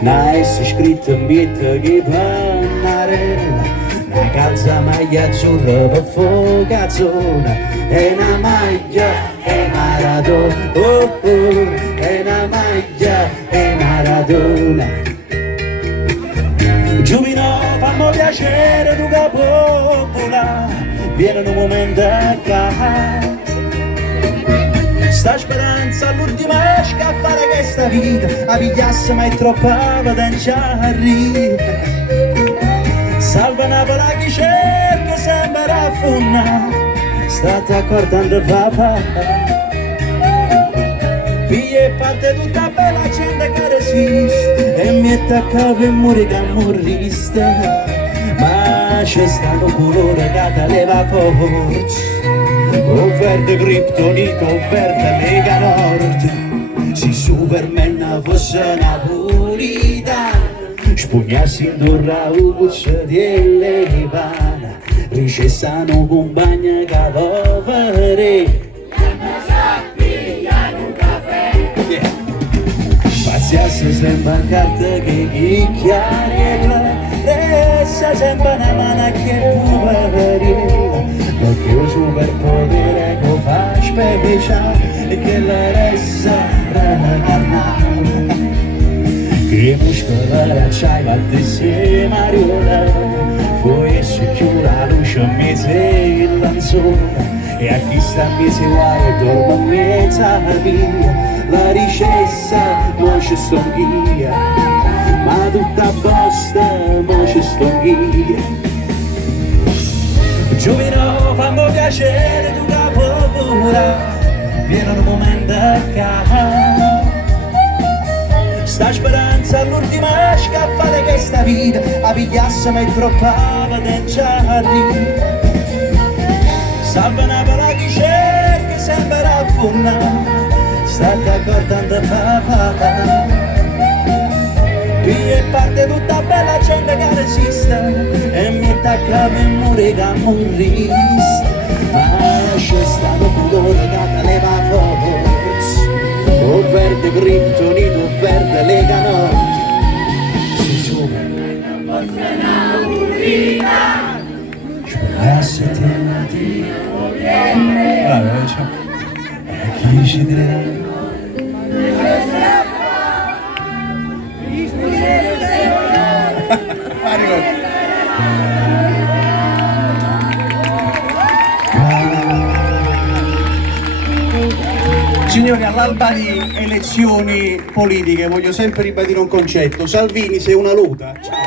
una S scritta in vita che pannarella, una calza maglia azzurra per focazzona, e una maglia e Maradona, oh oh, e una maglia e Maradona. Giubino, fammi piacere tu capovola, viene un momento a casa. Sta speranza all'ultima esca a fare questa vita, a pigliarsi ma è troppa potenziale. Salva Napoli chi cerca sempre a funna, state accordando papà. Piglia e parte tutta bella gente che resiste, e mi attacca per morire che morriste. Ma c'è stato un colore che ti leva forza, o verde criptonito, o verde Lega Nord. Se Superman fosse napolitano, spugnassi intorno a un puzzo di elevana, ricessano compagna che povere. Pazienza sembra carta che chicchiariella, resta sempre una mano che poverella, perché il superpotere che fa speciale e che la resta carnale, che muscola l'acciaio battesse mariola, poi si chiude la luce a mezzo e lanzola, e a chi sta a mezzo guai e dorme a mezza via. La ricetta non ci sto via, ma tutta a posta non ci sto via. Giovino, fammi piacere tu capovola, viene un momento a casa. Sta speranza all'ultima esca a fare questa vita, a pigliarsi ma è troppa potenziale. Salva Napoli chi cerca sempre a funna, state accordando papà. Qui è parte tutta bella gente che resiste, e mi attacca per morire che morriste. Ma c'è stato un colore che ti leva forza, o verde criptonito, o verde Lega Nord. Si Superman fosse napolitano, sperasse te. Chi ci crede? Signori, all'alba di elezioni politiche voglio sempre ribadire un concetto: Salvini sei una luta. Ciao.